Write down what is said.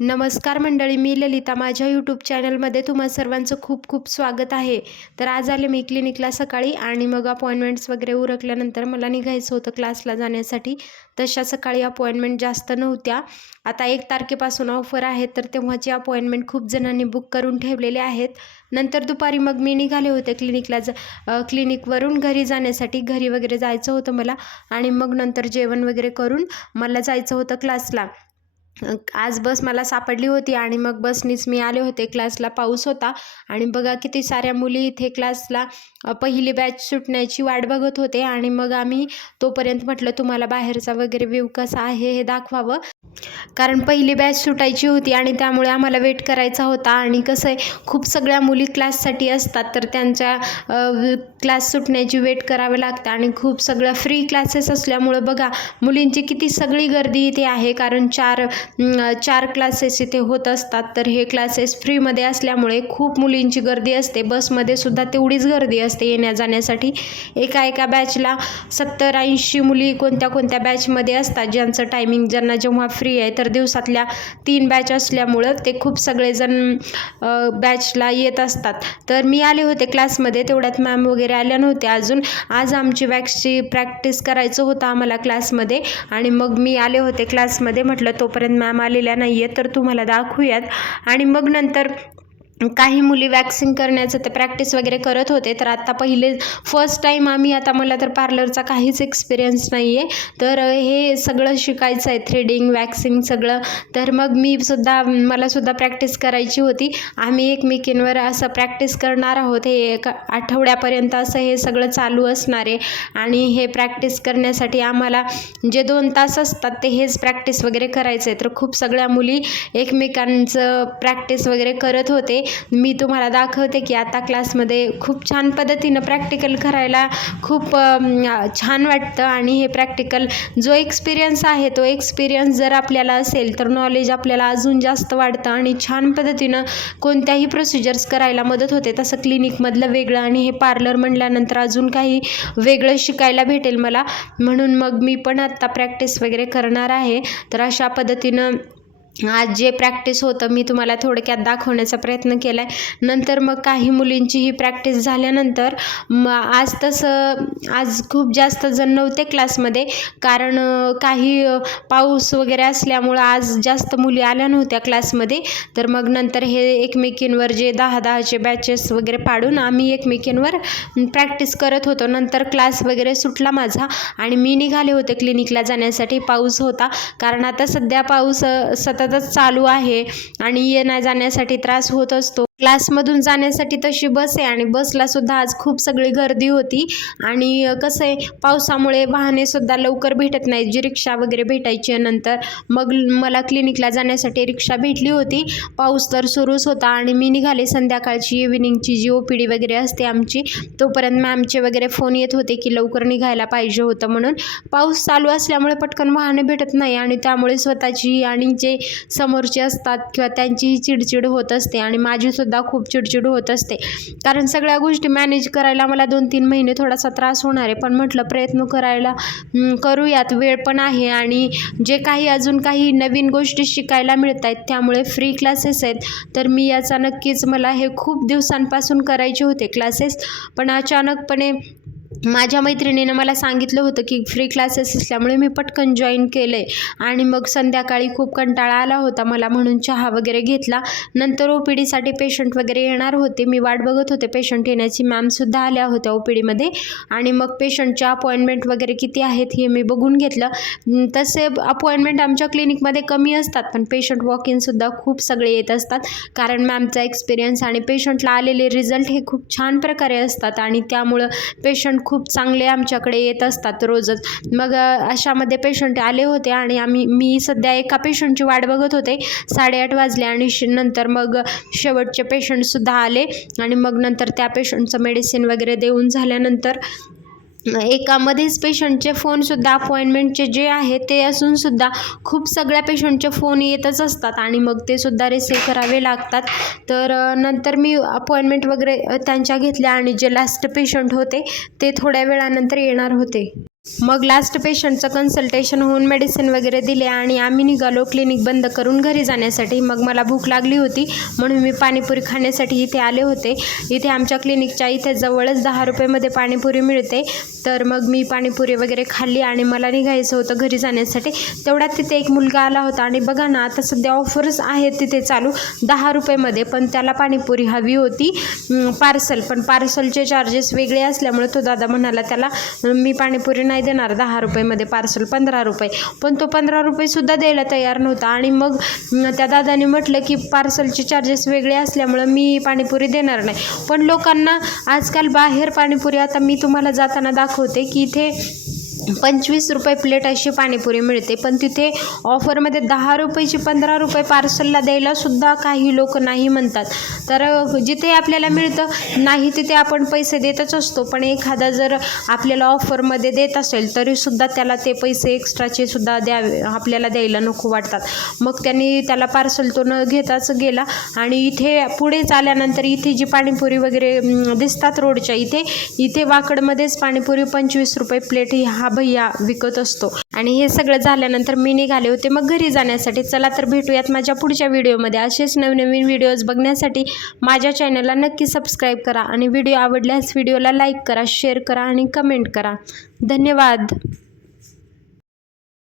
नमस्कार मंडळी मी ललिता. माझ्या यूट्यूब चॅनलमध्ये तुम्हा सर्वांचं खूप खूप स्वागत आहे. तर आज आले मी क्लिनिकला सकाळी आणि मग अपॉइंटमेंट्स वगैरे उरकल्यानंतर मला निघायचं होतं क्लासला जाण्यासाठी. तशा सकाळी अपॉइंटमेंट जास्त नव्हत्या. आता एक तारखेपासून ऑफर आहे तर तेव्हाची अपॉइंटमेंट खूप जणांनी बुक करून ठेवलेले आहेत. नंतर दुपारी मग मी निघाले होते क्लिनिकला जा क्लिनिकवरून घरी जाण्यासाठी. घरी वगैरे जायचं होतं मला आणि मग नंतर जेवण वगैरे करून मला जायचं होतं क्लासला आज बस मला सापडली होती आणि मग बसनीच मी आले होते. क्लासला पाऊस होता आणि बघा किती साऱ्या मुली इथे क्लासला पहिली बॅच सुटण्याची वाट बघत होते आणि मग आम्ही तोपर्यंत म्हटलं तुम्हाला बाहेरचा वगैरे व्ह्यू कसा आहे हे दाखवावं. कारण पहिली बॅच सुटायची होती आणि त्यामुळे आम्हाला वेट करायचा होता. आणि कसं आहे खूप सगळ्या मुली क्लाससाठी असतात तर त्यांच्या क्लास सुटण्याची वेट करावे लागतं. आणि खूप सगळ्या फ्री क्लासेस असल्यामुळं बघा मुलींची किती सगळी गर्दी इथे आहे. कारण चार चार क्लासेस इथे होत असतात. तर हे क्लासेस फ्रीमध्ये असल्यामुळे खूप मुलींची गर्दी असते. बसमध्ये सुद्धा तेवढीच गर्दी असते येण्या जाण्यासाठी एका एका बॅचला सत्तर ऐंशी मुली कोणत्या कोणत्या बॅचमध्ये असतात ज्यांचं टायमिंग ज्यांना जेव्हा फ्री आहे. तर दिवसातल्या तीन बॅच असल्यामुळं ते खूप सगळेजण बॅचला येत असतात. तर मी आले होते क्लासमध्ये तेवढ्यात मॅम वगैरे आल्या नव्हत्या अजून. आज आमची वॅक्सची प्रॅक्टिस करायचं होतं आम्हाला क्लासमध्ये आणि मग मी आले होते क्लासमध्ये म्हटलं तोपर्यंत मॅम आलेल्या नाही आहे तर तुम्हाला दाखवूयात. आणि मग नंतर काही मुली वॅक्सिंग करण्याचं ते प्रॅक्टिस वगैरे करत होते तर आत्ता पहिले फर्स्ट टाईम आम्ही आता मला तर पार्लरचा काहीच एक्सपिरियन्स नाही आहे तर हे सगळं शिकायचं आहे थ्रेडिंग वॅक्सिंग सगळं. तर मग मी सुद्धा मला सुद्धा प्रॅक्टिस करायची होती. आम्ही एकमेकींवर असं प्रॅक्टिस करणार आहोत हे एक आठवड्यापर्यंत असं हे सगळं चालू असणार आहे. आणि हे प्रॅक्टिस करण्यासाठी आम्हाला जे दोन तास असतात ते हेच प्रॅक्टिस वगैरे करायचं आहे तर खूप सगळ्या मुली एकमेकांचं प्रॅक्टिस वगैरे करत होते. मी तुम्हाला दाखवते की आता क्लासमध्ये खूप छान पद्धतीनं प्रॅक्टिकल करायला खूप छान वाटतं. आणि हे प्रॅक्टिकल जो एक्सपिरियन्स आहे तो एक्सपिरियन्स जर आपल्याला असेल तर नॉलेज आपल्याला अजून जास्त वाढतं आणि छान पद्धतीनं कोणत्याही प्रोसिजर्स करायला मदत होते. तसं क्लिनिकमधलं वेगळं आणि हे पार्लर म्हणल्यानंतर अजून काही वेगळं शिकायला भेटेल मला. म्हणून मग मी पण आत्ता प्रॅक्टिस वगैरे करणार आहे. तर अशा पद्धतीनं आज जे प्रॅक्टिस होतं मी तुम्हाला थोडक्यात दाखवण्याचा प्रयत्न केला आहे नंतर मग काही मुलींची ही प्रॅक्टिस झाल्यानंतर म आज तसं आज खूप जास्त जण नव्हते क्लासमध्ये कारण काही पाऊस वगैरे असल्यामुळं आज जास्त मुली आल्या नव्हत्या क्लासमध्ये तर मग नंतर हे एकमेकींवर जे दहा दहाचे बॅचेस वगैरे पाडून आम्ही एकमेकींवर प्रॅक्टिस करत होतो. नंतर क्लास वगैरे सुटला माझा आणि मी निघाले होते क्लिनिकला जाण्यासाठी. पाऊस होता. कारण आता सध्या पाऊस सतत सततच चालू आहे आणि येण्या जाण्यासाठी त्रास होत असतो. क्लासमधून जाण्यासाठी तशी बस आहे आणि बसला सुद्धा आज खूप सगळी गर्दी होती. आणि कसं आहे पावसामुळे वाहने सुद्धा लवकर भेटत नाहीत. जी रिक्षा वगैरे भेटायची नंतर मग मला क्लिनिकला जाण्यासाठी रिक्षा भेटली होती. पाऊस तर सुरूच होता आणि मी निघाले संध्याकाळची इव्हिनिंगची जी ओ पी डी वगैरे असते आमची तोपर्यंत मॅमचे वगैरे फोन येत होते की लवकर निघायला पाहिजे होतं म्हणून. पाऊस चालू असल्यामुळे पटकन वाहने भेटत नाही आणि त्यामुळे स्वतःची आणि जे समोरचे असतात किंवा त्यांचीही चिडचिड होत असते आणि माझी सुद्धा खूप चिडचिड होत असते. कारण सगळ्या गोष्टी मॅनेज करायला मला दोन तीन महिने थोडासा त्रास होणार आहे. पण म्हटलं प्रयत्न करायला करूयात. वेळ पण आहे आणि जे काही अजून काही नवीन गोष्टी शिकायला मिळत आहेत त्यामुळे फ्री क्लासेस आहेत. तर मी याचा नक्कीच मला हे खूप दिवसांपासून करायचे होते क्लासेस पण अचानकपणे माझ्या मैत्रिणीनं मला सांगितलं होतं की फ्री क्लासेस असल्यामुळे मी पटकन जॉईन केलं आहे आणि मग संध्याकाळी खूप कंटाळा आला होता. मला म्हणून चहा वगैरे घेतला. नंतर ओ पी डीसाठी पेशंट वगैरे येणार होते. मी वाट बघत होते. पेशंट येण्याची मॅमसुद्धा आल्या होत्या ओ पी डीमध्ये आणि मग पेशंटच्या अपॉइंटमेंट वगैरे किती आहेत हे मी बघून घेतलं. तसे अपॉइंटमेंट आमच्या क्लिनिकमध्ये कमी असतात. पण पेशंट वॉक इनसुद्धा खूप सगळे येत असतात. कारण मॅमचा एक्सपिरियन्स आणि पेशंटला आलेले रिझल्ट हे खूप छान प्रकारे असतात. आणि त्यामुळं पेशंट खूप खूप चांगले आमच्याकडे येत असतात रोजच. मग अशामध्ये पेशंट आले होते आणि आम्ही मी सध्या एका पेशंटची वाट बघत होते. साडेआठ वाजले आणि नंतर मग शेवटचे पेशंटसुद्धा आले आणि मग नंतर त्या पेशंटचं मेडिसिन वगैरे देऊन झाल्यानंतर एकामध्येच पेशंटचे फोनसुद्धा अपॉइंटमेंटचे जे आहे ते असूनसुद्धा खूप सगळ्या पेशंटचे फोन येतच असतात आणि मग ते सुद्धा रिसीव करावे लागतात. तर नंतर मी अपॉइंटमेंट वगैरे त्यांच्या घेतल्या आणि जे लास्ट पेशंट होते ते थोड्या वेळानंतर येणार होते. मग लास्ट पेशंटचं कन्सल्टेशन होऊन मेडिसिन वगैरे दिले आणि आम्ही निघालो क्लिनिक बंद करून घरी जाण्यासाठी. मग मला भूक लागली होती म्हणून मी पाणीपुरी खाण्यासाठी इथे आले होते. इथे आमच्या क्लिनिकच्या इथे जवळच दहा रुपयेमध्ये पाणीपुरी मिळते. तर मग मी पाणीपुरी वगैरे खाल्ली आणि मला निघायचं होतं घरी जाण्यासाठी. तेवढ्यात तिथे एक मुलगा आला होता आणि बघा ना आता सध्या ऑफर्स आहेत तिथे चालू दहा रुपयेमध्ये पण त्याला पाणीपुरी हवी होती पार्सल पण पार्सलचे चार्जेस वेगळे असल्यामुळे तो दादा म्हणाला त्याला मी पाणीपुरी नाही देणार दहा रुपयेमध्ये पार्सल पंधरा रुपये. पण तो पंधरा रुपयेसुद्धा द्यायला तयार नव्हता आणि मग त्या दादाने म्हटलं की पार्सलचे चार्जेस वेगळे असल्यामुळं मी पाणीपुरी देणार नाही. पण लोकांना आजकाल बाहेर पाणीपुरी आता मी तुम्हाला जाताना दाखव होते की इथे पंचवीस रुपये प्लेट अशी पाणीपुरी मिळते. पण तिथे ऑफरमध्ये दहा रुपयाची पंधरा रुपये पार्सलला द्यायला सुद्धा काही लोक नाही म्हणतात. तर जिथे आपल्याला मिळतं नाही तिथे आपण पैसे देतच असतो. पण एखादा जर आपल्याला ऑफरमध्ये देत असेल तरीसुद्धा त्याला ते पैसे एक्स्ट्राचे सुद्धा द्यावे आपल्याला द्यायला नको वाटतात. मग त्यांनी त्याला पार्सल तो न घेताच गेला आणि इथे पुढेच आल्यानंतर इथे जी पाणीपुरी वगैरे दिसतात रोडच्या इथे इथे वाकडमध्येच पाणीपुरी पंचवीस रुपये प्लेट ही हा भैया विकत असतो. आणि हे सगळं झाल्यानंतर मी निघाले होते. मग घरी जाण्यासाठी चला तर भेटूयात माझ्या पुढच्या व्हिडिओमध्ये. असेच नवनवीन व्हिडिओज बघण्यासाठी माझ्या चॅनलला नक्की सबस्क्राईब करा आणि व्हिडिओ आवडल्यास व्हिडिओला लाईक करा शेअर करा आणि कमेंट करा. धन्यवाद.